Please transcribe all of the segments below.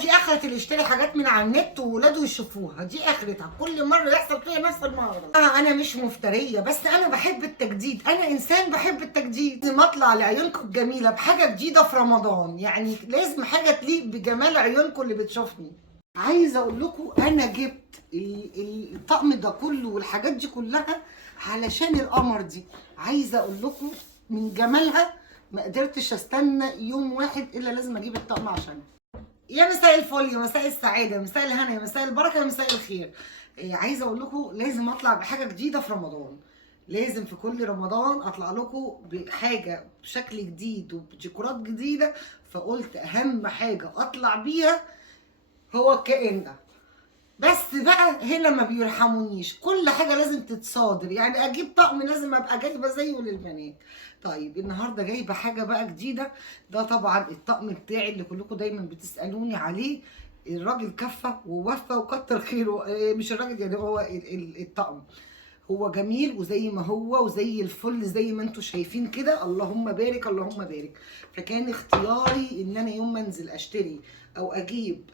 دي اخرة اللي يشتري حاجات من على النت وولاده يشوفوها، دي اخرتها، كل مره يحصل فيها نفس الموضوع. انا مش مفتريه، بس انا بحب التجديد، انا انسان بحب التجديد. لازم اطلع لعيونكم الجميله بحاجه جديده في رمضان، يعني لازم حاجه تليق بجمال عيونكم اللي بتشوفني. عايزه اقول لكم انا جبت الطقم ده كله والحاجات دي كلها علشان القمر دي. عايزه اقول لكم من جمالها ما قدرتش استنى يوم واحد الا لازم اجيب الطقم عشانها. يا مساء الفل، يا مساء السعاده، يا مساء الهنا، يا مساء البركه، يا مساء الخير. عايزه اقول لكم لازم اطلع بحاجه جديده في رمضان. لازم في كل رمضان اطلع لكم بحاجه بشكل جديد وبديكورات جديده. فقلت اهم حاجه اطلع بيها هو الكائن ده. بس بقى هنا ما بيرحمونيش، كل حاجه لازم تتصادر، يعني اجيب طقم لازم ابقى جايبه زيه للبنات. طيب النهارده جايبه حاجه بقى جديده. ده طبعا الطقم بتاعي اللي كلكم دايما بتسالوني عليه. الراجل كفى ووفى وكتر خيره. مش الراجل، يعني هو الطقم هو جميل وزي ما هو وزي الفل زي ما انتم شايفين كده. اللهم بارك اللهم بارك. فكان اختياري ان انا يوم ما انزل اشتري او اجيب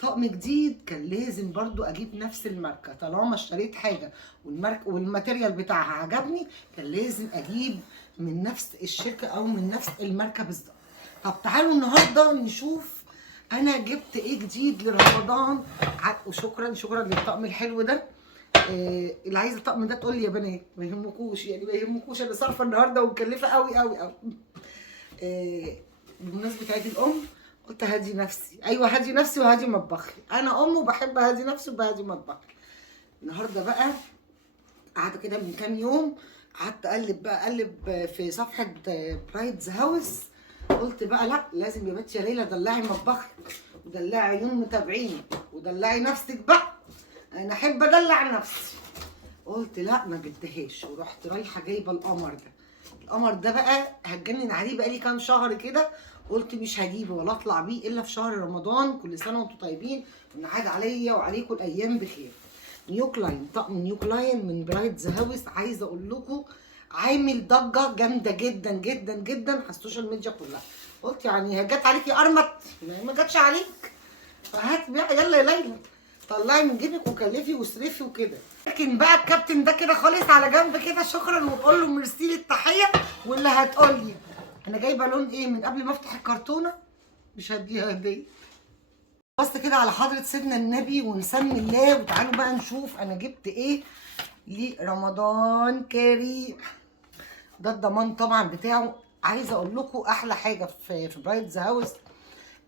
طقم جديد كان لازم برضو اجيب نفس الماركه. طالما اشتريت حاجه والماركه والماتيريال بتاعها عجبني كان لازم اجيب من نفس الشركه او من نفس الماركه بالظبط. طب تعالوا النهارده نشوف انا جبت ايه جديد لرمضان. وشكرا شكرا للطقم الحلو ده. اللي عايز الطقم ده تقول لي يا بنات، ما يهمكوش، يعني ما يهمكوش، انا صارفه النهارده ومكلفه قوي قوي قوي. بمناسبه عيد الام قلت هادي نفسي، ايوه هادي نفسي وهادي مطبخي. انا ام وبحب هادي نفسي وبهادي مطبخي. النهارده بقى قعدت كده من كام يوم، قعدت اقلب في صفحه برايدز هاوس. قلت بقى لا، لازم يا بنتي يا ليلى دلعي مطبخك ودلعي عيون متابعينك ودلعي نفسك بقى. انا احب ادلع نفسي. قلت لا ما بدهاش، ورحت رايحه جايبه القمر ده. القمر ده بقى هتجنن عليه بقالي كام شهر كده. قلت مش هجيبه ولا اطلع بيه الا في شهر رمضان. كل سنه وانتم طيبين ونعاد عليا وعليكم الايام بخير. نيو كلاين، طقم نيو كلاين من برايدز هاوس. عايزه اقول لكم عامل ضجه جامده جدا جدا جدا على السوشيال ميديا كلها. قلت يعني جت عليك يا ارمط؟ ما جاتش عليك، فهات بقى يلا يا ليلى، طلعي من جيبك وكلفي واصرفي وكده. لكن بقى الكابتن ده كده خالص على جنب كده، شكرا وبقول له ميرسي للتحيه. واللي هتقول لي انا جايبه لون ايه من قبل ما افتح الكرتونه مش هديها هديه. بص كده على حضره سيدنا النبي ونسمي الله، وتعالوا بقى نشوف انا جبت ايه لرمضان كريم. ده الضمان طبعا بتاعه. عايزه اقول لكم احلى حاجه في برايدز هاوس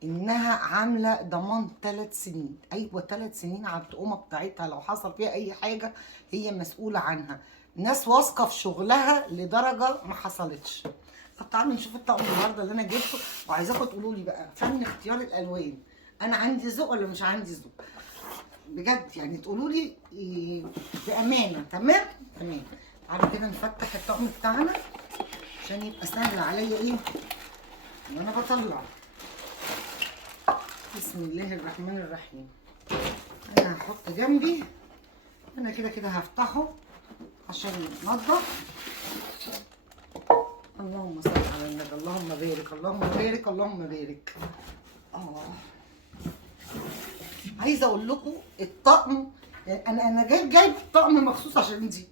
انها عامله ضمان 3 سنين. ايوه 3 سنين على التقومه بتاعتها، لو حصل فيها اي حاجه هي مسؤوله عنها. ناس واثقه في شغلها لدرجه ما حصلتش. طب تعالوا نشوف الطقم النهارده اللي انا جبته، وعايزاكم تقولوا لي بقى فن اختيار الالوان، انا عندي ذوق ولا مش عندي ذوق؟ بجد يعني تقولوا لي بامانه. تمام تمام. تعالوا كده نفتح الطقم بتاعنا عشان يبقى سهل عليا ايه وانا بطلع. بسم الله الرحمن الرحيم. انا هحط جنبي، انا كده كده هفتحه عشان يتنضف. اللهم صل على النبي، اللهم بارك اللهم بارك اللهم بارك. عايزه اقول لكم الطقم، انا جايب الطقم مخصوص عشان دي،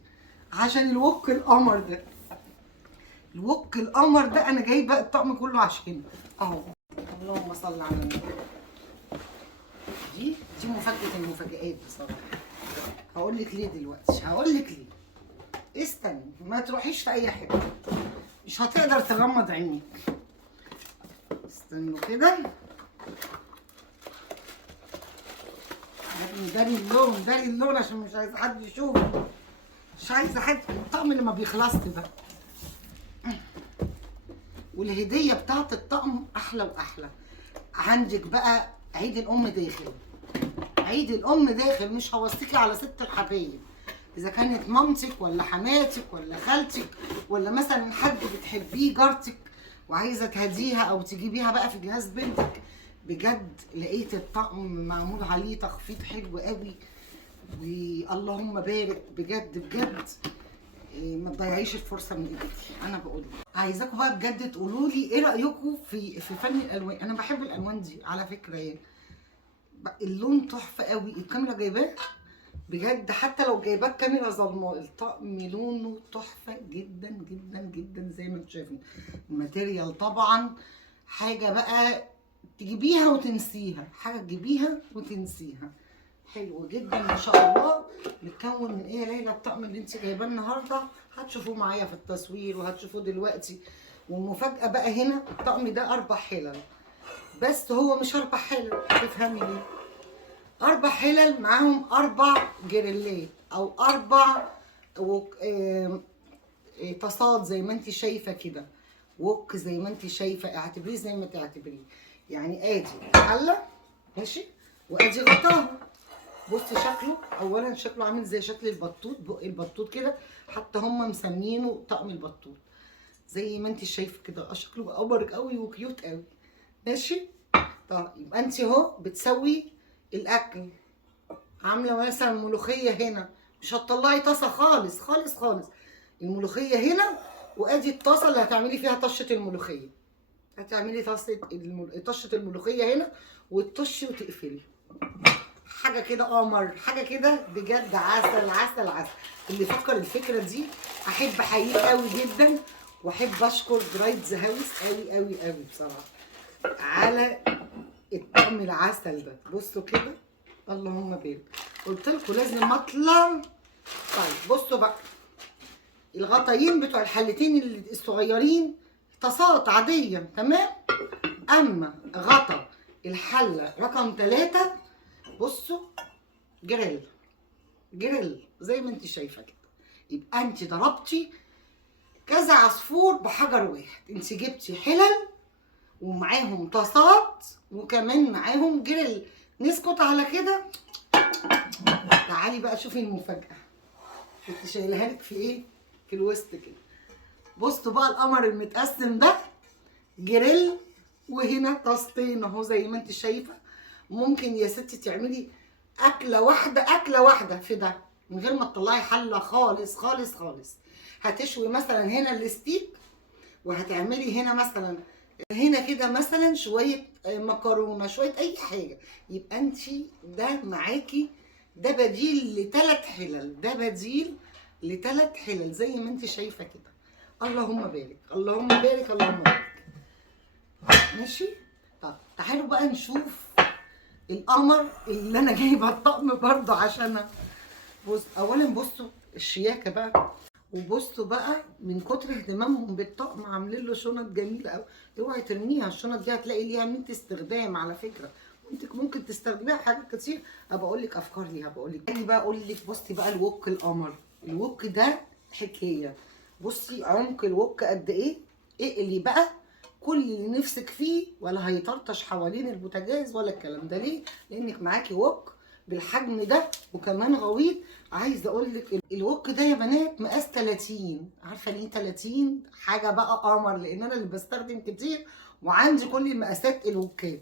عشان الوك القمر ده. الوك القمر ده انا جايبه الطقم كله عشانه اهو. اللهم صل على النبي. دي مفاجأة المفاجآت بصراحة. هقول لك ليه دلوقتي، هقول لك ليه. استني ما تروحيش في أي حتة، مش هتقدر تغمض عينيك. استنوا كده. داري اللون داري اللون عشان مش عايزة حد يشوف، مش عايزة حد. الطقم اللي ما بيخلصش ده. والهدية بتاعت الطقم أحلى وأحلى. عندك بقى عيد الأم داخل، عيد الام داخل، مش هوصيكي على ست الحبايب، اذا كانت مامتك ولا حماتك ولا خالتك ولا مثلا حد بتحبيه جارتك وعايزه تهديها او تجيبيها بقى في جهاز بنتك. بجد لقيت الطقم معمول عليه تخفيض حلو قوي، واللهم بارك. بجد بجد ما تضيعيش الفرصه من ايديكي. انا بقول عايزاكم بقى بجد تقولوا لي ايه رايكم في فن الالوان. انا بحب الالوان دي على فكره يعني. اللون تحفه قوي. الكاميرا جايباه بجد، حتى لو جايباه كاميرا ظلماء الطقم لونه تحفه جدا جدا جدا زي ما انتم شايفين. الماتيريال طبعا حاجه بقى تجيبيها وتنسيها، حاجه تجيبيها وتنسيها. حلو جدا ما شاء الله. متكون من ايه يا ليلى الطقم اللي انت جايباه النهارده؟ هتشوفوه معايا في التصوير وهتشوفوه دلوقتي. والمفاجاه بقى هنا، الطقم ده 4 حلل، بس هو مش 4 حلل، هتفهمي ليه. 4 حلل معاهم 4 جريلات او 4 طاسات زي ما انت شايفه كده، وok زي ما انت شايفه، اعتبريه زي ما تعتبريه. يعني ادي حله ماشي، وادي غطاها. بصي شكله، اولا شكله عامل زي شكل البطوط، بق البطوط كده، حتى هم مسمينه طقم البطوط زي ما انت شايفه كده. شكله قمرك قوي وكيوت قوي ماشي. طيب يبقى انت اهو بتسوي الاكل، عامله مثلا ملوخيه هنا، مش هتطلعي طاسه خالص خالص خالص، الملوخيه هنا، وادي الطاسه اللي هتعملي فيها طشه الملوخيه. هتعملي طشه الملوخيه هنا، وتطشي وتقفلي. حاجه كده قمر، حاجه كده بجد عسل عسل عسل. اللي فكر الفكره دي احب احييه قوي جدا، واحب اشكر برايدز هاوس قوي قوي قوي بصراحه على الطقم العسل ده. بصوا كده، اللهم بارك. قلت لكم لازم اطلع. طيب بصوا بقى، الغطايين بتوع الحلتين الصغيرين طاسات عاديه تمام. اما غطا الحله رقم 3، بصوا جريل، جريل زي ما انت شايفه كده. يبقى انت ضربتي كذا عصفور بحجر واحد، انت جبتي حلل ومعاهم طاسات وكمان معاهم جريل. نسكت على كده. تعالي بقى شوفي المفاجاه، كنت شايلها لك في ايه، في الوسط كده. بصوا بقى القمر المتقسم ده، جريل وهنا طاستين اهو زي ما انت شايفه. ممكن يا ستي تعملي اكله واحده، اكله واحده في ده من غير ما تطلعي حله خالص خالص خالص. هتشوي مثلا هنا الستيك، وهتعملي هنا مثلا، هنا كده مثلا شويه مكرونه، شويه اي حاجه. يبقى انت ده معاكي، ده بديل لثلاث حلل، ده بديل لثلاث حلل زي ما انت شايفه كده. اللهم بارك اللهم بارك اللهم بارك ماشي. طب تعالوا بقى نشوف القمر اللي انا جايبه الطقم برضه عشان بص. اولا بصوا الشياكه بقى، وبصوا بقى من كتر اهتمامهم بالطقم عاملين له شنط جميله قوي. اوعي ترميها، الشنط دي هتلاقي ليها 100 استخدام على فكره، وانت ممكن تستخدميها في حاجات كتير. ابقى اقول لك افكار ليها، بقول لك اجي بقى اقول لك. بصي بقى الوك القمر، الوك ده حكايه. بصي عمق الوك قد ايه، اقلي بقى كل اللي نفسك فيه، ولا هيطرطش حوالين البوتاجاز ولا الكلام ده. ليه؟ لانك معاكي وok بالحجم ده وكمان غويط. عايزه اقول لك الوك ده يا بنات مقاس 30. عارفه ليه 30؟ حاجه بقى قمر، لان انا اللي بستخدم كتير وعندي كل المقاسات الوكات.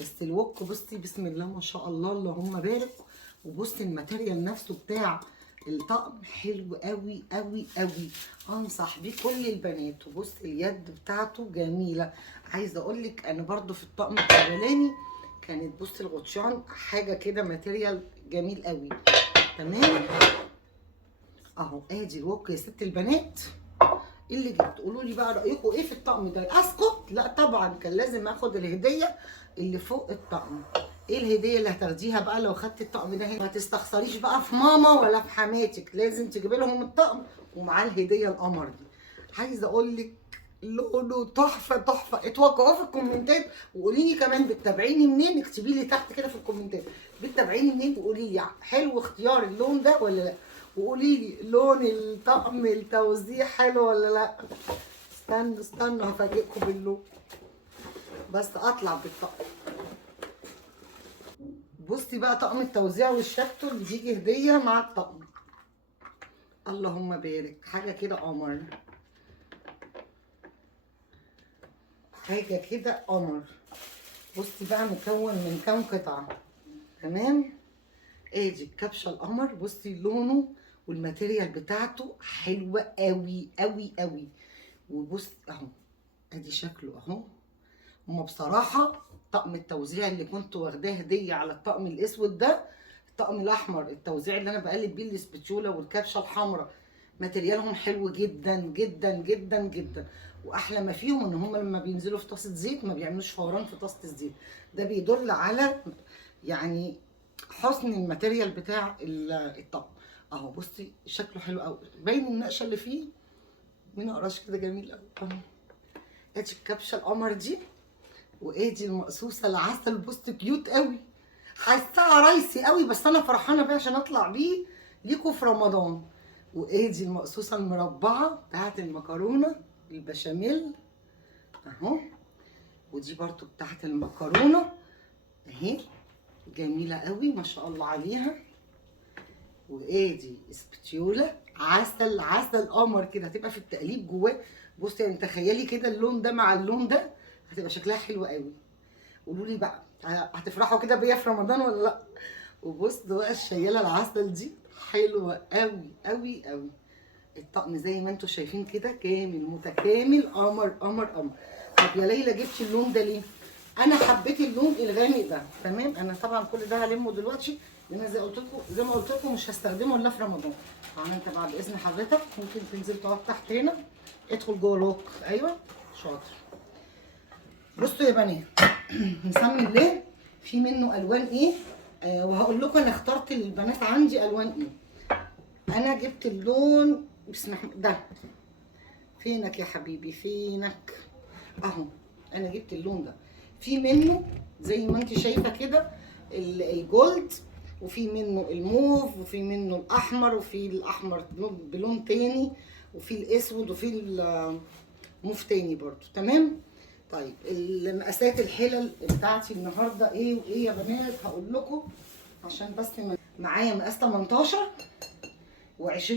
بس الوك بصي بسم الله ما شاء الله اللهم بارك. وبصي الماتيريال نفسه بتاع الطقم حلو قوي قوي قوي، انصح بيه كل البنات. وبص اليد بتاعته جميله. عايزه اقول لك انا برضو في الطقم الاولاني كانت بص الغطيان حاجه كده ماتيريال جميل قوي تمام. اهو ادي الوك يا ست البنات. إيه اللي جبت؟ قولوا لي بقى رايكم ايه في الطقم ده. اسكت؟ لا طبعا كان لازم اخد الهديه اللي فوق الطقم. ايه الهديه اللي هتاخديها بقى لو خدت الطقم ده هنا؟ ما تستخسريش بقى في ماما ولا في حماتك، لازم تجيبي لهم الطقم ومعاه الهديه القمر دي. عايزه اقول لك لونه تحفه تحفه. اتوقعوا في الكومنتات وقولي لي كمان بتتابعيني منين، اكتبي لي تحت كده في الكومنتات بتتابعيني منين، وقولي لي حلو اختيار اللون ده ولا لا، وقولي لي لون الطقم التوزيع حلو ولا لا. استنوا استنوا هفاجئكم باللون، بس اطلع بالطقم. بصي بقى طقم التوزيع والشكل اللي بيجي هديه مع الطقم، اللهم بارك. حاجه كده قمر، حاجه كده قمر. بصي بقى مكون من كام قطعه تمام. ادي الكبشه القمر، بصي لونه والماتيريال بتاعته حلوه قوي قوي قوي. وبص اهو ادي شكله اهو. هما بصراحه طقم التوزيع اللي كنت واخداه هديه على الطقم الاسود ده، الطقم الاحمر التوزيع اللي انا بقلب بيه الاسبتشوله والكبشه الحمراء، ماتريالهم حلو جدا جدا جدا جدا. واحلى ما فيهم ان هم لما بينزلوا في طاسه زيت ما بيعملوش فوران في طاسه الزيت. ده بيدل على يعني حسن الماتيريال بتاع الطقم. اهو بصي شكله حلو قوي، باين النقشه اللي فيه من قراش كده جميل قوي اهو. ادي الكبشه القمر دي، وادي المقصوصه العسل، بص كيوت قوي، حاساها رايسي قوي بس انا فرحانه بيه عشان اطلع بيه ليكوا في رمضان. وادي المقصوصه المربعه بتاعت المكرونه البشاميل اهو، ودي برضو بتاعت المكرونه اهي، جميله قوي ما شاء الله عليها. وادي اسبتيولا عسل عسل قمر كده، هتبقى في التقليب جواه. بصي يعني تخيلي كده اللون ده مع اللون ده، هتبقى شكلها حلو قوي. قولوا لي بقى هتفرحوا كده بيا في رمضان ولا لا؟ وبص بقى الشياله العسل دي حلوه قوي قوي قوي. الطقم زي ما انتم شايفين كده كامل متكامل، قمر قمر قمر. طب يا ليلى جبتي اللون ده ليه؟ انا حبيت اللون الغامق ده تمام. انا طبعا كل ده هلمه دلوقتي لان انا زي ما قلت لكم مش هستخدمه الا في رمضان. طبعا انت بعد اذن حضرتك ممكن تنزل تقعد تحت هنا، ادخل جوه لوك. ايوه شاطر. بصوا يا بنات نسمي الله، في منه الوان ايه وهقول لكم انا اخترت للبنات عندي الوان ايه. انا جبت اللون بسم الله ده، فينك يا حبيبي فينك اهو. انا جبت اللون ده، في منه زي ما انت شايفه كده الجولد، وفي منه الموف، وفي منه الاحمر، وفي الاحمر بلون تاني، وفي الاسود، وفي الموف تاني برضو تمام. طيب المقاسات الحلل بتاعتي النهارده ايه وايه يا بنات هقول لكم عشان بس معايا مقاس 18 و20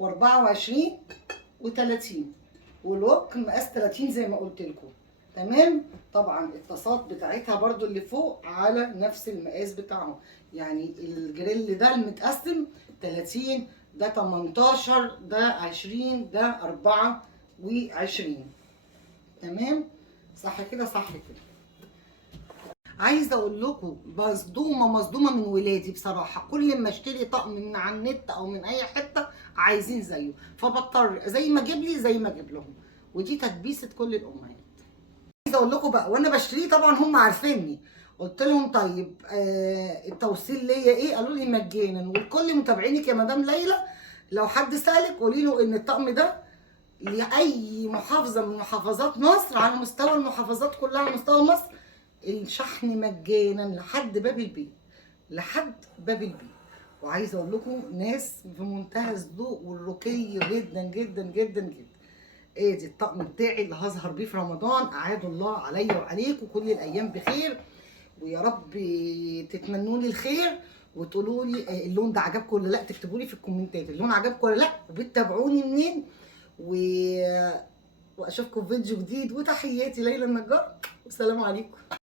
و24 و30، والوك مقاس 30 زي ما قلت لكم تمام. طبعا الطاسات بتاعتها برضو اللي فوق على نفس المقاس بتاعهم، يعني الجريل ده المتقسم 30، ده 18، ده 20، ده 24 تمام. صح كده صح كده. عايزه اقول لكم مصدومه من ولادي بصراحه، كل ما اشتري طقم من على النت او من اي حته عايزين زيه، فبضطر زي ما اجيب لي زي ما اجيب لهم، ودي تدبيسه كل الامهات. عايزه اقول لكم بقى وانا بشتريه طبعا هم عارفيني، قلت لهم طيب التوصيل ليا ايه؟ قالوا لي مجانا. والكل متابعينك يا مدام ليلى، لو حد سالك قولي له ان الطقم ده لاي محافظه من محافظات مصر، على مستوى المحافظات كلها على مستوى مصر، الشحن مجانا لحد باب البيت، لحد باب البيت. وعايزه اقول لكم ناس في منتهى الذوق والرقي جدا جدا جدا جدا. ادي الطقم بتاعي اللي هظهر بيه في رمضان، اعاد الله عليا وعليكم كل الايام بخير، ويا رب تتمنوا لي الخير وتقولوا لي اللون ده عجبكم ولا لا. تكتبوا لي في الكومنتات اللون عجبكم ولا لا، وبتتابعوني منين. واشوفكم في فيديو جديد، وتحياتي ليلى النجار، والسلام عليكم.